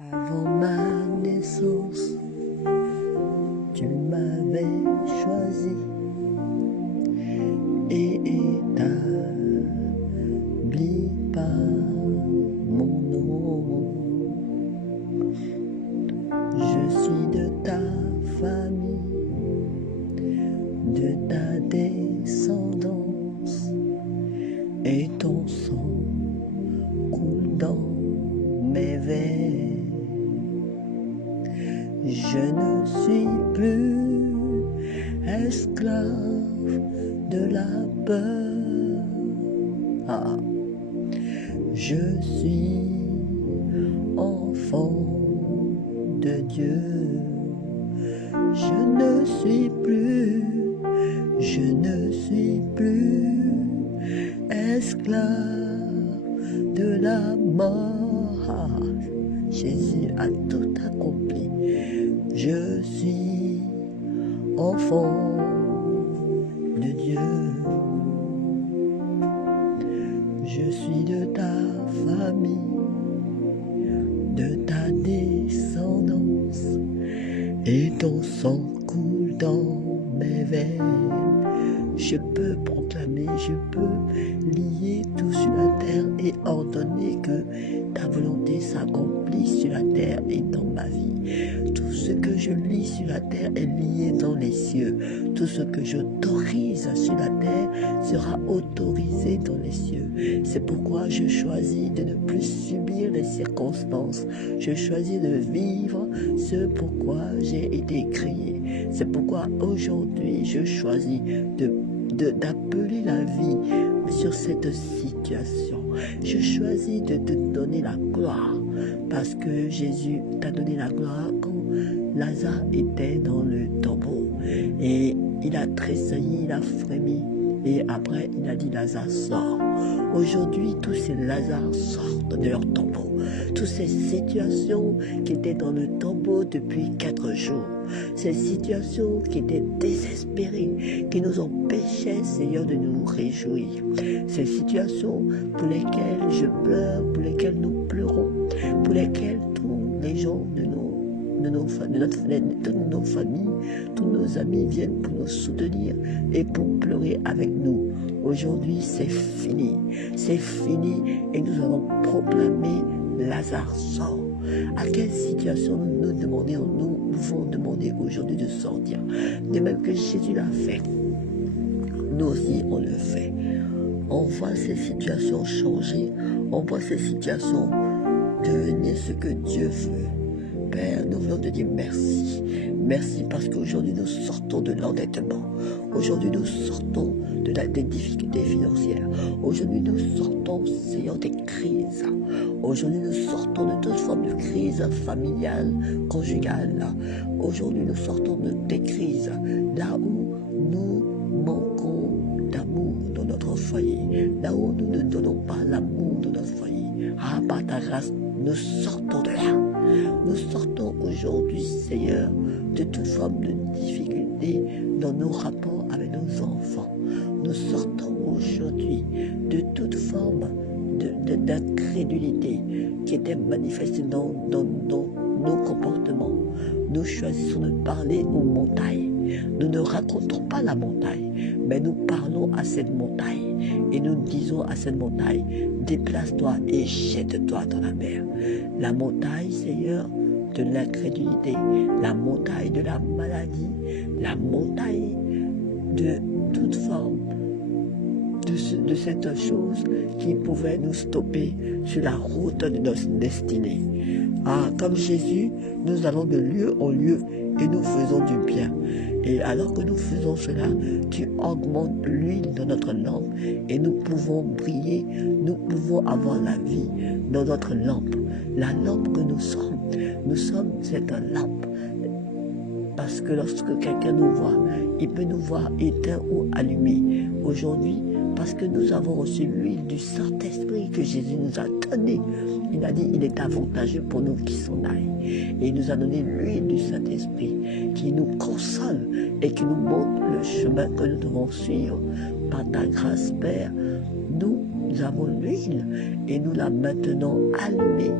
Avant ma naissance, tu m'avais choisi et établi par mon nom. Je suis de ta famille, de ta descendance, et ton sang coule dans mes veines. Je ne suis plus esclave de la peur. Je suis enfant de Dieu. Je ne suis plus esclave de la mort. Jésus a tout accompli. Je suis enfant de Dieu. Je suis de ta famille, de ta descendance, et ton sang coule dans mes veines. Je peux proclamer, je peux lier tout sur la terre et ordonner que ta volonté s'accomplisse sur la terre et dans ma vie. Tout ce que je lis sur la terre est lié dans les cieux. Tout ce que j'autorise sur la terre sera autorisé dans les cieux. C'est pourquoi je choisis de ne plus subir les circonstances. Je choisis de vivre ce pourquoi j'ai été créé. C'est pourquoi aujourd'hui je choisis d'appeler la vie sur cette situation. Je choisis de te donner la gloire parce que Jésus t'a donné la gloire quand Lazare était dans le tombeau et il a tressailli, il a frémi et après il a dit Lazare sort. Aujourd'hui tous ces Lazare sortent de leur tombeau. Toutes ces situations qui étaient dans le tombeau depuis 4 jours, ces situations qui étaient désespérées, qui nous empêchaient, Seigneur, de nous réjouir, ces situations pour lesquelles je pleure, pour lesquelles nous pleurons, pour lesquelles tous les gens de nos familles, tous nos amis viennent pour nous soutenir et pour pleurer avec nous. Aujourd'hui, c'est fini et nous allons proclamer Lazare sort. À quelle situation nous pouvons demander aujourd'hui de sortir? De même que Jésus l'a fait, nous aussi on le fait. On voit ces situations changer, on voit ces situations devenir ce que Dieu veut. Père, nous voulons te dire merci. Merci parce qu'aujourd'hui nous sortons de l'endettement. Aujourd'hui nous sortons des difficultés financières. Aujourd'hui nous sortons, Seigneur, des crises. Aujourd'hui nous sortons de toute forme de crise familiale, conjugale. Aujourd'hui nous sortons des crises là où nous manquons d'amour dans notre foyer, là où nous ne donnons pas l'amour de notre foyer. Par ta grâce, nous sortons de là. Nous sortons aujourd'hui, Seigneur, de toute forme de difficulté dans nos rapports avec nos enfants. Nous sortons aujourd'hui de toute forme d'incrédulité qui était manifestée dans nos comportements. Nous choisissons de parler aux montagnes. Nous ne racontons pas la montagne, mais nous parlons à cette montagne. Et nous disons à cette montagne, déplace-toi et jette-toi dans la mer. La montagne, Seigneur, de l'incrédulité, la montagne de la maladie, la montagne de toute forme de cette chose qui pouvait nous stopper sur la route de notre destinée. Comme Jésus, nous allons de lieu en lieu et nous faisons du bien. Et alors que nous faisons cela, tu augmentes l'huile dans notre lampe et nous pouvons briller, nous pouvons avoir la vie dans notre lampe. La lampe que nous sommes cette lampe. Parce que lorsque quelqu'un nous voit, il peut nous voir éteints ou allumés. Aujourd'hui, parce que nous avons reçu l'huile du Saint-Esprit que Jésus nous a donné. Il a dit, il est avantageux pour nous qui s'en aillent. Et il nous a donné l'huile du Saint-Esprit qui nous console et qui nous montre le chemin que nous devons suivre. Par ta grâce, Père, nous nous avons l'huile et nous la maintenons allumée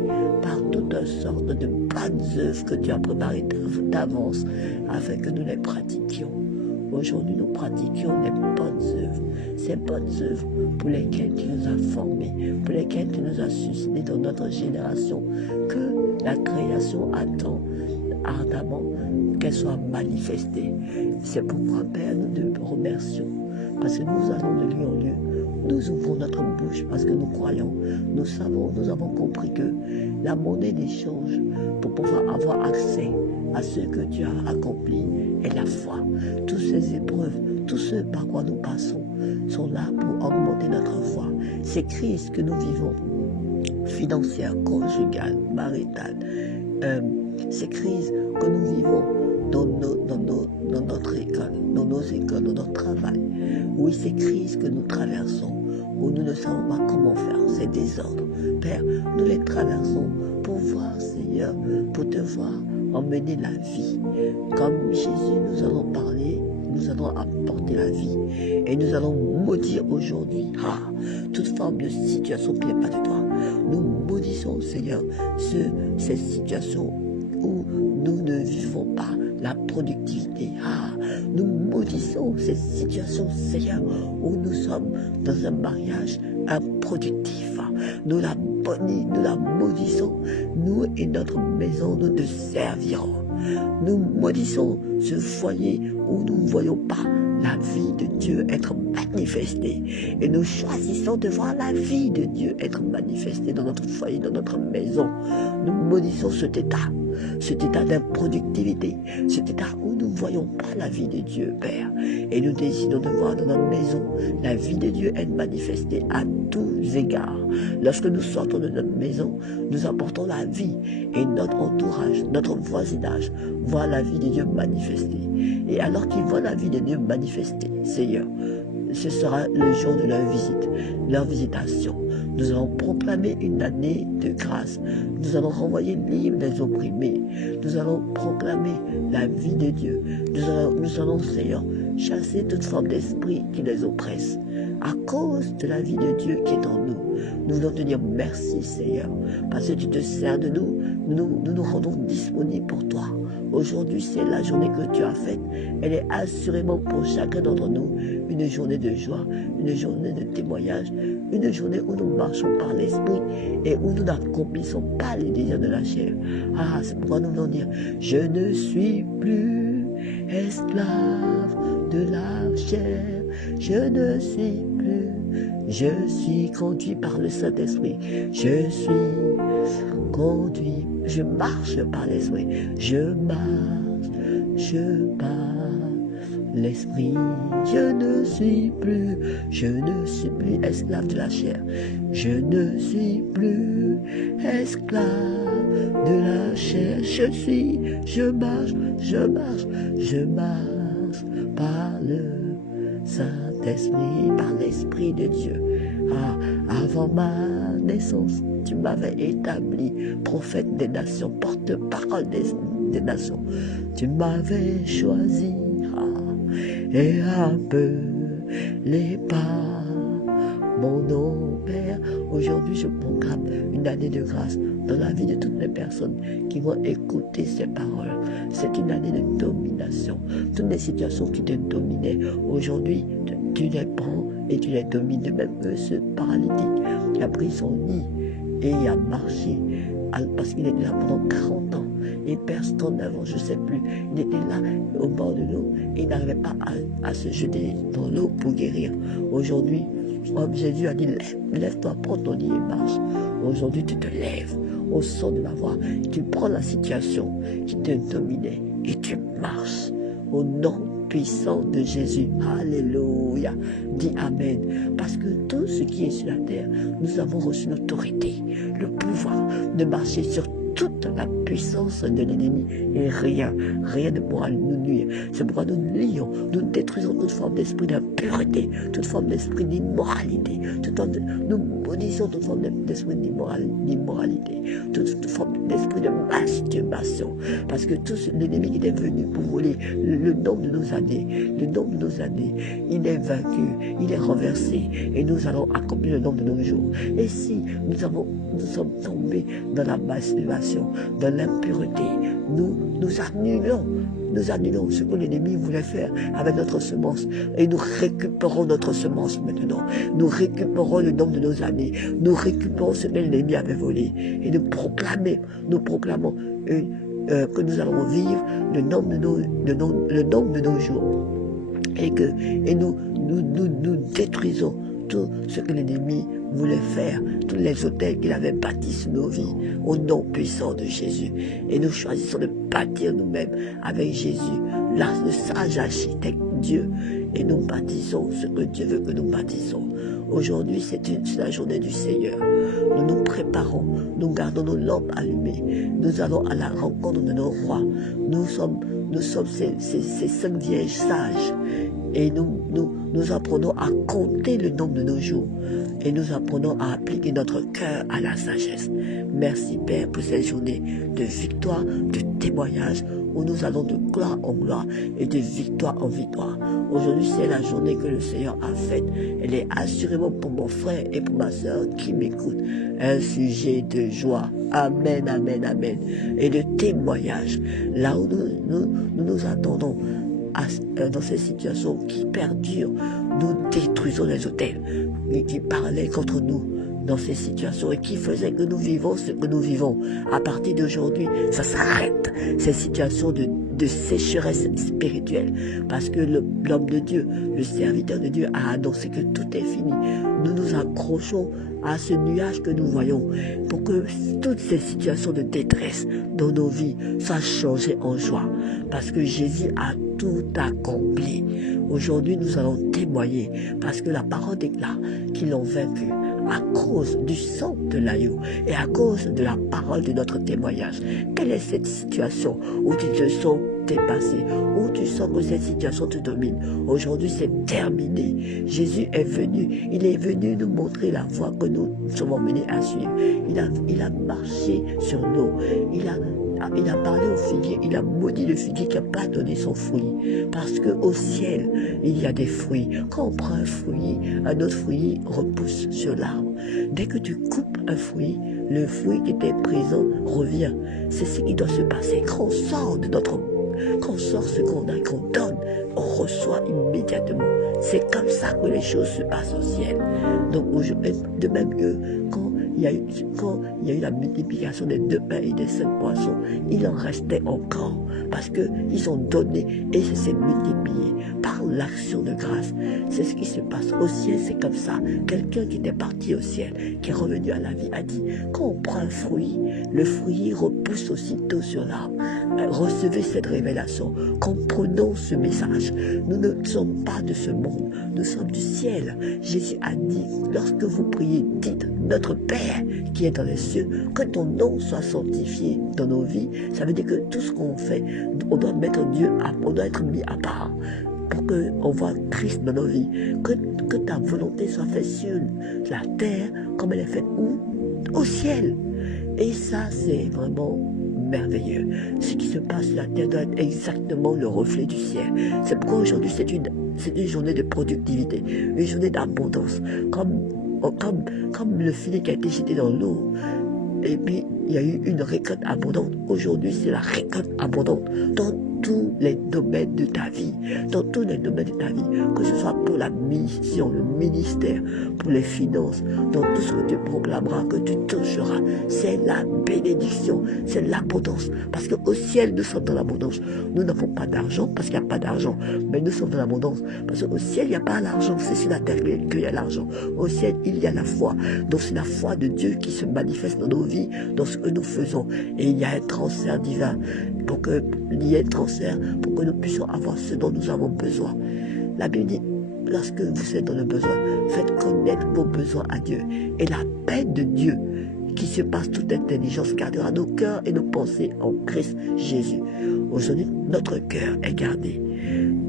par toutes sortes de bonnes œuvres que tu as préparées d'avance afin que nous les pratiquions. Aujourd'hui, nous pratiquions les bonnes œuvres, ces bonnes œuvres pour lesquelles tu nous as formés, pour lesquelles tu nous as suscités dans notre génération, que la création attend ardemment qu'elle soit manifestée. C'est pourquoi, Père, nous te remercions, parce que nous allons de lieu en lieu. Nous ouvrons notre bouche parce que nous croyons, nous savons, nous avons compris que la monnaie d'échange pour pouvoir avoir accès à ce que tu as accompli est la foi. Toutes ces épreuves, tout ce par quoi nous passons sont là pour augmenter notre foi. Ces crises que nous vivons, financières, conjugales, maritales, ces crises que nous vivons dans notre école, dans nos écoles, dans notre travail. Oui, ces crises que nous traversons, où nous ne savons pas comment faire, ces désordres. Père, nous les traversons pour voir, Seigneur, pour te voir emmener la vie. Comme Jésus, nous allons parler, nous allons apporter la vie. Et nous allons maudire aujourd'hui toute forme de situation qui n'est pas de toi. Nous maudissons, Seigneur, ces situations où nous ne vivons pas la productivité. Nous maudissons ces situations, Seigneur, où nous sommes dans un mariage improductif. Nous la maudissons. Nous et notre maison, nous te servirons. Nous maudissons ce foyer où nous ne voyons pas la vie de Dieu être manifestée. Et nous choisissons de voir la vie de Dieu être manifestée dans notre foyer, dans notre maison. Nous maudissons cet état d'improductivité, cet état où nous ne voyons pas la vie de Dieu, Père. Et nous décidons de voir dans notre maison la vie de Dieu être manifestée à tous égards. Lorsque nous sortons de notre maison, nous apportons la vie et notre entourage, notre voisinage voit la vie de Dieu manifestée. Et alors qu'ils voient la vie de Dieu manifestée, Seigneur, ce sera le jour de leur visitation. Nous allons proclamer une année de grâce. Nous allons renvoyer libre les opprimés. Nous allons proclamer la vie de Dieu. Nous allons, Seigneur, chasser toute forme d'esprit qui les oppresse. À cause de la vie de Dieu qui est en nous, nous voulons te dire merci, Seigneur, parce que tu te sers de nous. Nous nous rendons disponibles pour toi. Aujourd'hui, c'est la journée que tu as faite. Elle est assurément pour chacun d'entre nous une journée de joie, une journée de témoignage, une journée où nous marchons par l'esprit et où nous n'accomplissons pas les désirs de la chair. C'est pourquoi nous voulons dire, je ne suis plus esclave de la chair, je ne suis plus, je suis conduit par le Saint-Esprit, je suis conduit, je marche par l'Esprit, je marche par l'Esprit, je ne suis plus esclave de la chair, je ne suis plus esclave de la chair, je marche par le Saint-Esprit, par l'Esprit de Dieu. Avant ma naissance, tu m'avais établi prophète des nations, porte-parole des nations. Tu m'avais choisi et appelé par mon nom, Père. Aujourd'hui, je proclame une année de grâce dans la vie de toutes les personnes qui vont écouter ces paroles. C'est une année de domination. Toutes les situations qui te dominaient, aujourd'hui, tu les prends et tu les domines. Même ce paralytique qui a pris son lit et a marché parce qu'il était là pendant 40 ans. Et père 39 ans, je ne sais plus, il était là au bord de l'eau et il n'arrivait pas à se jeter dans l'eau pour guérir. Aujourd'hui, Jésus a dit, lève-toi, prends ton lit et marche. Aujourd'hui, tu te lèves au son de ma voix. Tu prends la situation qui te dominait et tu marches au nom puissant de Jésus. Alléluia. Dis Amen. Parce que tout ce qui est sur la terre, nous avons reçu l'autorité, le pouvoir de marcher sur toute la puissance de l'ennemi et rien ne pourra nous nuire. C'est pourquoi nous lions, nous détruisons toute forme d'esprit d'impureté, toute forme d'esprit d'immoralité, nous maudissons toute forme d'esprit d'immoralité, toute forme d'esprit de masturbation, parce que tout l'ennemi qui est venu pour voler le nombre de nos années, il est vaincu, il est renversé, et nous allons accomplir le nombre de nos jours. Et si nous sommes tombés dans la masturbation, dans l'impureté, nous annulons ce que l'ennemi voulait faire avec notre semence, et nous récupérons notre semence maintenant. Nous récupérons le nombre de nos années, nous récupérons ce que l'ennemi avait volé, et nous proclamons que nous allons vivre le nombre de nos jours, et nous détruisons tout ce que l'ennemi voulait faire, tous les autels qu'il avait bâtis sur nos vies, au nom puissant de Jésus. Et nous choisissons de bâtir nous-mêmes avec Jésus, le sage architecte Dieu, et nous bâtissons ce que Dieu veut que nous bâtissons. Aujourd'hui, c'est la journée du Seigneur. Nous nous préparons, nous gardons nos lampes allumées, nous allons à la rencontre de nos rois. Nous sommes ces 5 vierges sages, et nous apprenons à compter le nombre de nos jours, et nous apprenons à appliquer notre cœur à la sagesse. Merci Père pour cette journée de victoire, de témoignage, où nous allons de gloire en gloire et de victoire en victoire. Aujourd'hui, c'est la journée que le Seigneur a faite. Elle est assurément pour mon frère et pour ma soeur qui m'écoutent un sujet de joie. Amen, amen, amen. Et de témoignage, là où nous attendons dans ces situations qui perdurent, nous détruisons les autels qui parlaient contre nous dans ces situations et qui faisaient que nous vivons ce que nous vivons. À partir d'aujourd'hui, ça s'arrête, ces situations de sécheresse spirituelle, parce que l'homme de Dieu, le serviteur de Dieu a annoncé que tout est fini. Nous nous accrochons à ce nuage que nous voyons pour que toutes ces situations de détresse dans nos vies soient changées en joie, parce que Jésus a tout accompli. Aujourd'hui, nous allons témoigner, parce que la parole déclare qu'ils l'ont vaincu à cause du sang de l'agneau et à cause de la parole de notre témoignage. Quelle est cette situation où tu te sens dépassé, où tu sens que cette situation te domine? Aujourd'hui, c'est terminé. Jésus est venu. Il est venu nous montrer la voie que nous sommes menés à suivre. Il a marché sur l'eau. Il a parlé au figuier, il a maudit le figuier qui n'a pas donné son fruit. Parce qu'au ciel, il y a des fruits. Quand on prend un fruit, un autre fruit repousse sur l'arbre. Dès que tu coupes un fruit, le fruit qui était présent revient. C'est ce qui doit se passer. Quand on sort ce qu'on a et qu'on donne, on reçoit immédiatement. C'est comme ça que les choses se passent au ciel. Donc, de même que quand il y a eu la multiplication des 2 pains et des 5 poissons, il en restait encore, parce qu'ils ont donné et ça s'est multiplié par l'action de grâce. C'est ce qui se passe au ciel, c'est comme ça. Quelqu'un qui était parti au ciel, qui est revenu à la vie, a dit, quand on prend un fruit, le fruit repousse aussitôt sur l'arbre. Recevez cette révélation, comprenons ce message. Nous ne sommes pas de ce monde, nous sommes du ciel. Jésus a dit, lorsque vous priez, dites, notre Père qui est dans les cieux, que ton nom soit sanctifié dans nos vies. Ça veut dire que tout ce qu'on fait, on doit mettre Dieu, on doit être mis à part pour qu'on voit Christ dans nos vies. Que ta volonté soit faite sur la terre comme elle est faite où? Au ciel. Et ça, c'est vraiment merveilleux. Ce qui se passe sur la terre doit être exactement le reflet du ciel. C'est pourquoi aujourd'hui, c'est une journée de productivité, une journée d'abondance. Comme le filet qui a été jeté dans l'eau, et puis il y a eu une récolte abondante. Aujourd'hui, c'est la récolte abondante dans tous les domaines de ta vie, que ce soit pour la mission, le ministère, pour les finances, dans tout ce que tu proclameras, que tu toucheras. C'est la bénédiction, c'est l'abondance. Parce qu'au ciel, nous sommes dans l'abondance. Nous n'avons pas d'argent parce qu'il n'y a pas d'argent, mais nous sommes dans l'abondance. Parce qu'au ciel, il n'y a pas l'argent, c'est sur la terre qu'il y a l'argent. Au ciel, il y a la foi. Donc c'est la foi de Dieu qui se manifeste dans nos vies, dans ce que nous faisons. Et il y a un transfert divin pour que nous puissions avoir ce dont nous avons besoin. La Bible dit, lorsque vous êtes dans le besoin, faites connaître vos besoins à Dieu. Et la paix de Dieu, qui surpasse toute intelligence, gardera nos cœurs et nos pensées en Christ Jésus. Aujourd'hui, notre cœur est gardé.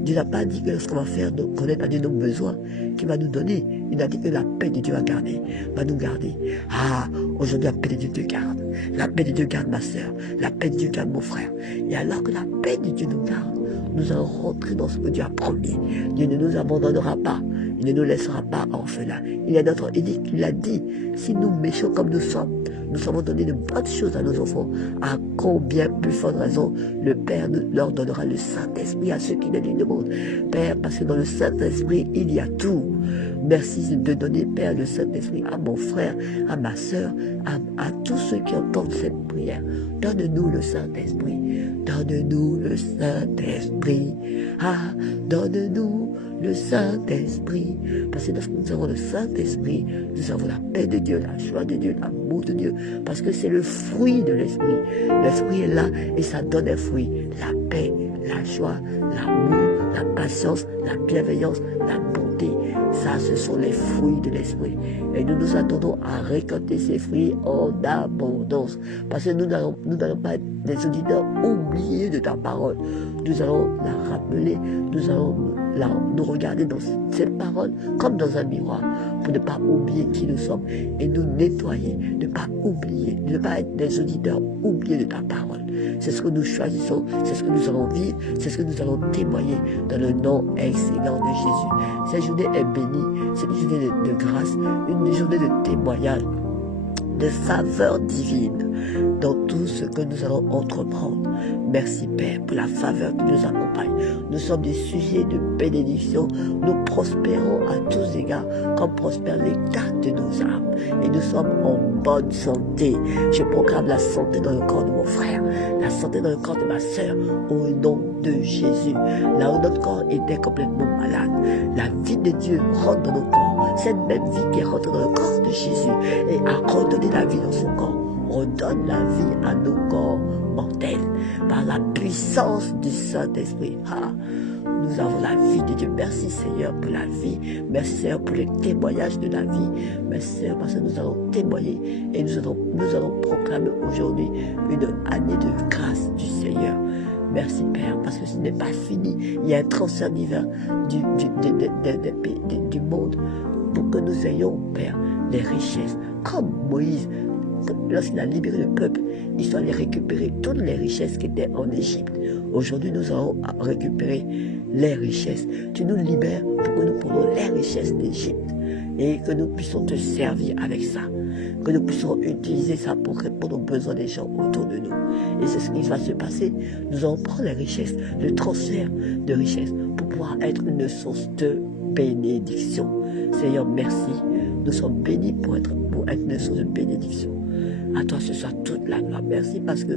Dieu n'a pas dit que lorsqu'on va faire connaître à Dieu nos besoins, qu'il va nous donner. Il a dit que la paix de Dieu va nous garder. Ah, aujourd'hui la paix de Dieu te garde. La paix de Dieu garde ma soeur. La paix de Dieu garde mon frère. Et alors que la paix de Dieu nous garde, nous allons rentrer dans ce que Dieu a promis. Dieu ne nous abandonnera pas. Il ne nous laissera pas orphelins. Il a dit, si nous méchons comme nous savons donner de bonnes choses à nos enfants. À combien plus forte raison le Père leur donnera le Saint-Esprit à ceux qui le lui demandent. Père, parce que dans le Saint-Esprit, il y a tout. Merci de donner, Père, le Saint-Esprit à mon frère, à ma soeur, à tous ceux qui entendent cette prière. Donne-nous le Saint-Esprit. Donne-nous le Saint-Esprit. Ah, donne-nous le Saint-Esprit. Parce que lorsque nous avons le Saint-Esprit, nous avons la paix de Dieu, la joie de Dieu, l'amour de Dieu. Parce que c'est le fruit de l'Esprit. L'Esprit est là et ça donne un fruit. La paix, la joie, l'amour, la patience, la bienveillance, la bonté. Ça, ce sont les fruits de l'Esprit. Et nous nous attendons à récolter ces fruits en abondance. Parce que nous n'allons pas être des auditeurs oubliés de ta parole. Nous allons la rappeler, nous allons nous regarder dans cette parole comme dans un miroir pour ne pas oublier qui nous sommes et nous nettoyer, ne pas oublier, ne pas être des auditeurs oubliés de ta parole. C'est ce que nous choisissons, c'est ce que nous allons vivre, c'est ce que nous allons témoigner dans le nom excellent de Jésus. Cette journée est bénie, c'est une journée de grâce, une journée de témoignage, de faveur divine dans tout ce que nous allons entreprendre. Merci Père pour la faveur qui nous accompagne. Nous sommes des sujets de bénédiction. Nous prospérons à tous égards comme prospère l'état de nos âmes. Et nous sommes en bonne santé. Je proclame la santé dans le corps de mon frère, la santé dans le corps de ma soeur, au nom de Jésus. Là où notre corps était complètement malade, la vie de Dieu rentre dans nos corps. Cette même vie qui est rentrée dans le corps de Jésus et a redonné la vie dans son corps, redonne la vie à nos corps mortels par la puissance du Saint-Esprit. Ah, nous avons la vie de Dieu. Merci Seigneur pour la vie. Merci Seigneur pour le témoignage de la vie. Merci Seigneur parce que nous allons témoigner et nous allons proclamer aujourd'hui une année de grâce du Seigneur. Merci Père, parce que ce n'est pas fini. Il y a un transfert divin du monde pour que nous ayons, Père, les richesses. Comme Moïse, lorsqu'il a libéré le peuple, il doit aller récupérer toutes les richesses qui étaient en Égypte. Aujourd'hui, nous allons récupérer les richesses. Tu nous libères pour que nous prenions les richesses d'Égypte et que nous puissions te servir avec ça. Que nous puissions utiliser ça pour répondre aux besoins des gens autour de nous. Et c'est ce qui va se passer. Nous allons prendre les richesses, le transfert de richesses pour pouvoir être une source de bénédiction. Seigneur, merci. Nous sommes bénis pour être une source de bénédiction. À toi ce soit toute la gloire. Merci parce que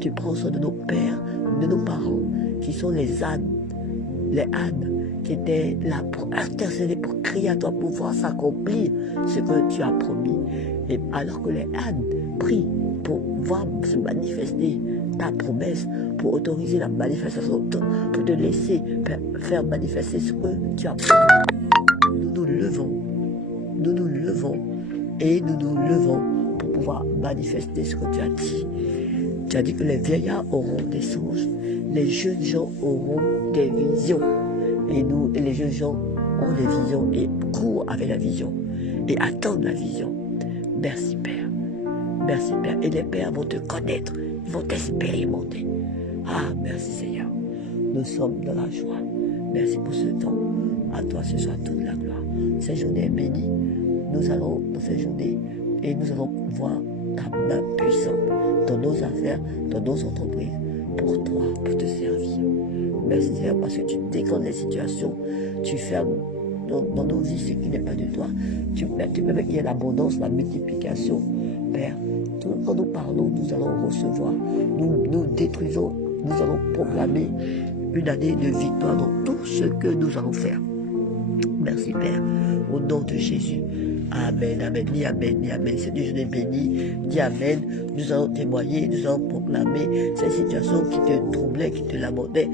tu prends soin de nos pères, de nos parents, qui sont les ânes qui étaient là pour intercéder, pour crier à toi, pour voir s'accomplir ce que tu as promis. Et alors que les ânes prient pour voir se manifester ta promesse, pour autoriser la manifestation, pour te laisser faire manifester ce que tu as promis. Nous nous levons et nous nous levons pour pouvoir manifester ce que tu as dit. Tu as dit que les vieillards auront des songes, les jeunes gens auront des visions. Et les jeunes gens ont des visions et courent avec la vision et attendent la vision. Merci Père. Merci Père. Et les pères vont te connaître, ils vont t'expérimenter. Ah, merci Seigneur. Nous sommes dans la joie. Merci pour ce temps. À toi ce soit toute la gloire. Cette journée est bénie. Nous allons dans cette journée et nous allons voir ta main puissante dans nos affaires, dans nos entreprises, pour toi, pour te servir. Merci Seigneur parce que tu décantes les situations, tu fermes dans nos vies ce qui n'est pas de toi. Tu permets qu'il y ait l'abondance, la multiplication. Père, quand nous parlons, nous allons recevoir, nous détruisons, nous allons proclamer une année de victoire dans tout ce que nous allons faire. Merci Père, au nom de Jésus. Amen, amen, ni amen, ni amen. C'est une journée bénie, dis amen. Nous allons témoigner, nous allons proclamer ces situations qui te troublaient, qui te lamentaient,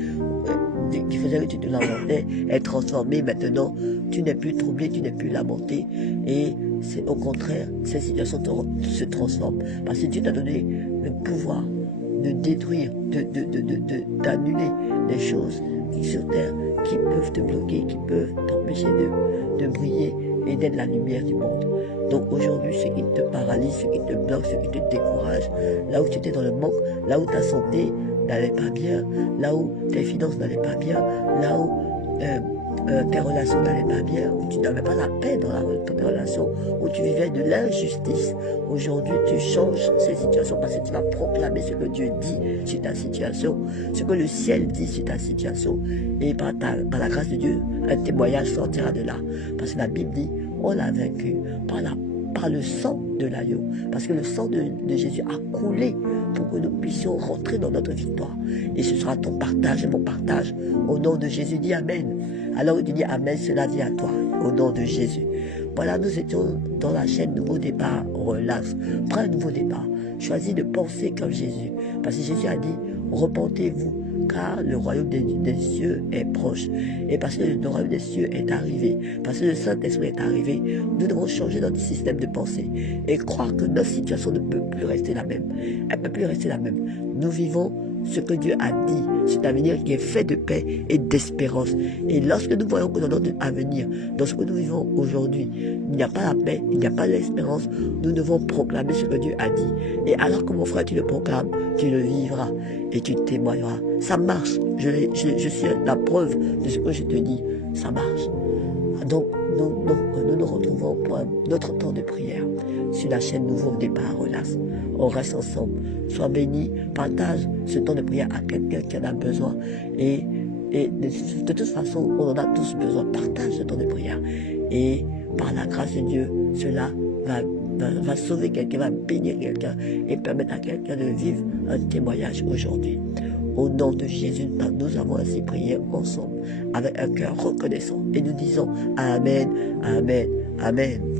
qui faisaient que tu te lamentais, est transformée maintenant. Tu n'es plus troublé, tu n'es plus lamenté. Et c'est au contraire, ces situations se transforment. Parce que Dieu t'a donné le pouvoir de détruire, d'annuler des choses qui sur terre, qui peuvent te bloquer, qui peuvent t'empêcher de briller et d'être la lumière du monde. Donc aujourd'hui, ce qui te paralyse, ce qui te bloque, ce qui te décourage, là où tu étais dans le manque, là où ta santé n'allait pas bien, là où tes finances n'allaient pas bien, là où tes relations n'allaient pas bien, où tu n'avais pas la paix dans tes relations, où tu vivais de l'injustice. Aujourd'hui, tu changes ces situations parce que tu vas proclamer ce que Dieu dit sur ta situation, ce que le ciel dit sur ta situation. Et par la grâce de Dieu, un témoignage sortira de là. Parce que la Bible dit, on l'a vaincu par le sang de l'agneau. Parce que le sang de Jésus a coulé pour que nous puissions rentrer dans notre victoire. Et ce sera ton partage et mon partage. Au nom de Jésus, dis Amen. Alors tu dis Amen, cela vient à toi. Au nom de Jésus. Voilà, nous étions dans la chaîne Nouveau Départ. Relax. Prends un nouveau départ. Choisis de penser comme Jésus. Parce que Jésus a dit, repentez-vous, car le royaume des cieux est proche. Et parce que le royaume des cieux est arrivé, parce que le Saint-Esprit est arrivé, nous devons changer notre système de pensée et croire que notre situation ne peut plus rester la même. Elle ne peut plus rester la même. Nous vivons ce que Dieu a dit, c'est un avenir qui est fait de paix et d'espérance. Et lorsque nous voyons que dans notre avenir, dans ce que nous vivons aujourd'hui, il n'y a pas la paix, il n'y a pas l'espérance, nous devons proclamer ce que Dieu a dit. Et alors que mon frère, tu le proclames, tu le vivras et tu témoigneras. Ça marche. Je suis la preuve de ce que je te dis. Ça marche. Donc, nous nous retrouvons pour notre temps de prière sur la chaîne Nouveau Départ Relax. On reste ensemble. Sois béni. Partage ce temps de prière à quelqu'un qui en a besoin. Et de toute façon, on en a tous besoin. Partage ce temps de prière. Et par la grâce de Dieu, cela va sauver quelqu'un, va bénir quelqu'un et permettre à quelqu'un de vivre un témoignage aujourd'hui. Au nom de Jésus, nous avons ainsi prié ensemble avec un cœur reconnaissant et nous disons Amen, Amen, Amen.